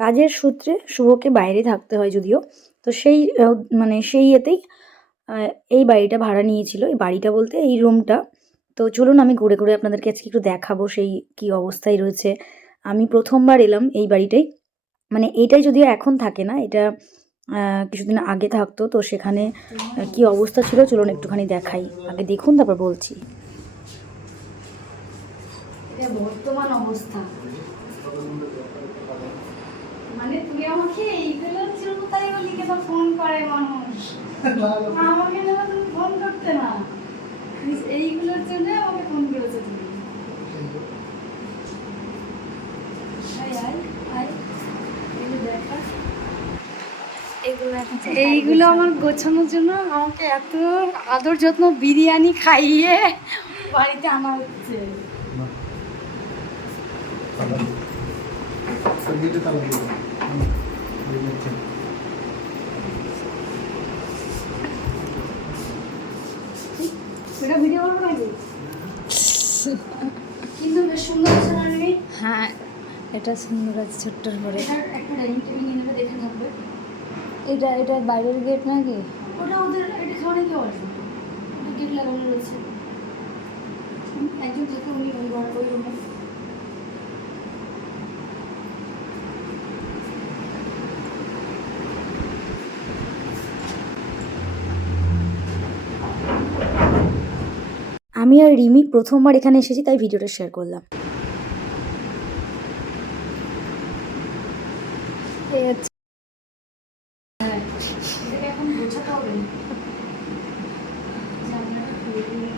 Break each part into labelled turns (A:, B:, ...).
A: কাজের সূত্রে শুভকে বাইরে থাকতে হয় যদিও। তো সেই মানে সেই এতেই এই বাড়িটা ভাড়া নিয়েছিল, এই বাড়িটা বলতে এই রুমটা তো চলুন আমি ঘুরে ঘুরে আপনাদেরকে আজকে একটু দেখাবো সেই কি অবস্থায় রয়েছে। আমি প্রথমবার এলাম এই বাড়িটাই। মানে এইটাই যদিও এখন থাকে না, এটা কিছুদিন আগে থাকতো, তো সেখানে কি অবস্থা ছিল চলুন একটুখানি দেখাই। আগে দেখুন, তারপর বলছি। বর্তমান অবস্থা। মানে তুই আমাকে এইগুলোর জন্য তাই বলি কেন ফোন করে মানুষ। আমাকে না তুমি ফোন করতে না। এইগুলোর জন্য আমাকে ফোন করেছে তুমি। এইগুলো আমার গোছানোর জন্য আমাকে এত আদর যত্ন বিরিয়ানি খাইয়ে বাড়িতে আনা হচ্ছে। এটা ভিডিও করব নাকি কিন্তু বেশ সুন্দর আছে
B: হ্যাঁ এটা সুন্দর আছে ছোট্টর পরে
A: দেখে থাকবে
B: এটা এটা বাইরের গেট নাকি?
A: ওটা ওদের, এটা খাওয়ানো কেউ আসবে গেট লাগানো রয়েছে। একজন থাকে উনি ওই রুমে আমি আর রিমি প্রথমবার এখানে এসেছি তাই ভিডিওটা শেয়ার করলাম।
B: এই হচ্ছে
A: হ্যাঁ এটাকে এখন বোঝাতে হবে না জানলাটা খুলে দিয়ে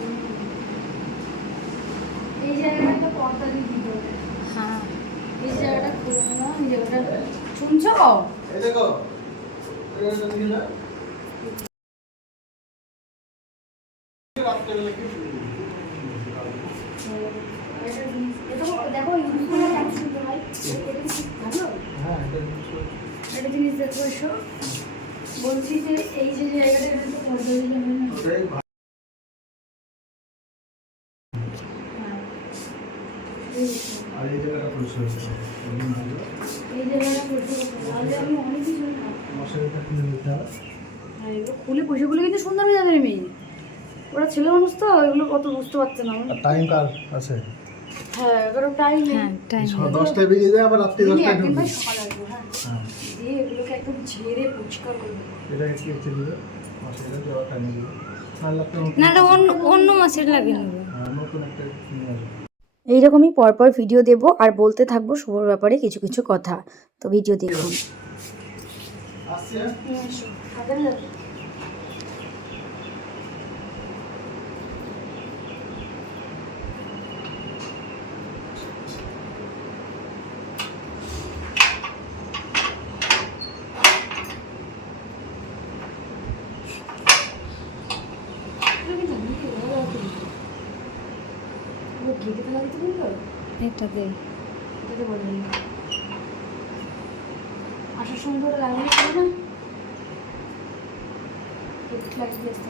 A: এই জায়গাটা একটা পর্দা দিয়ে দিতে হবে
B: হ্যাঁ
A: এই জায়গাটা খুলে না এই জায়গাটা শুনছো
C: এই দেখো, এই একটা দিকে যা। রাত্রেবেলা কি শুরু?
A: এটা জিনিস- এটা দেখো ইউজ করে যাচ্ছে ভাই এটা জিনিস
C: হ্যাঁ, এটা জিনিস তো-
A: একটা জিনিস দেখো এসো বলছি যে এই যে জায়গাটা এটা পর্দা দিলে হবে না
C: ওটাই ভালো।
A: হ্যাঁ। এই যে,
C: আর এই জায়গাটা পরিষ্কার হচ্ছে। একদম ভালো।
A: এই জায়গাটা করতে আমি অনেক কিছু
C: মশারিটা খুলে নিতে হবে।
A: হ্যাঁ খুলে পয়সাগুলো কিন্তু সুন্দর হয়ে যাবে মেয়ে ওরা ছেলে মানুষ তো এগুলো কত বুঝতে পারছে না
C: টাইম কার আছে
A: হ্যাঁ
B: হ্যাঁ
C: দশটায় বেরিয়ে যায় আবার রাত্রি দশটায় ঢুকবে।
A: সকাল আসব হ্যাঁ।
C: হ্যাঁ।
A: দিয়ে এগুলোকে একদম ঝেড়ে পরিষ্কার করব
C: এটা কি হচ্ছে দিবে মশারিটা দেওয়ার টাইমে দিবে নাহলে আপনি নতুন-
B: না অন্য অন্য মাছের লাগিয়ে নেব
C: নতুন একটা নিয়ে আসবে।
A: এইরকমই পরপর ভিডিও দেব আর বলতে থাকব শুভর ব্যাপারে কিছু কিছু কথা। তো ভিডিও দেখুন।
C: আসছে
A: গেটে দিতে বলল
B: এটাতে
A: এটাতে বলে আসার সময় লাগানো ছিল না? লাগিয়ে আসতে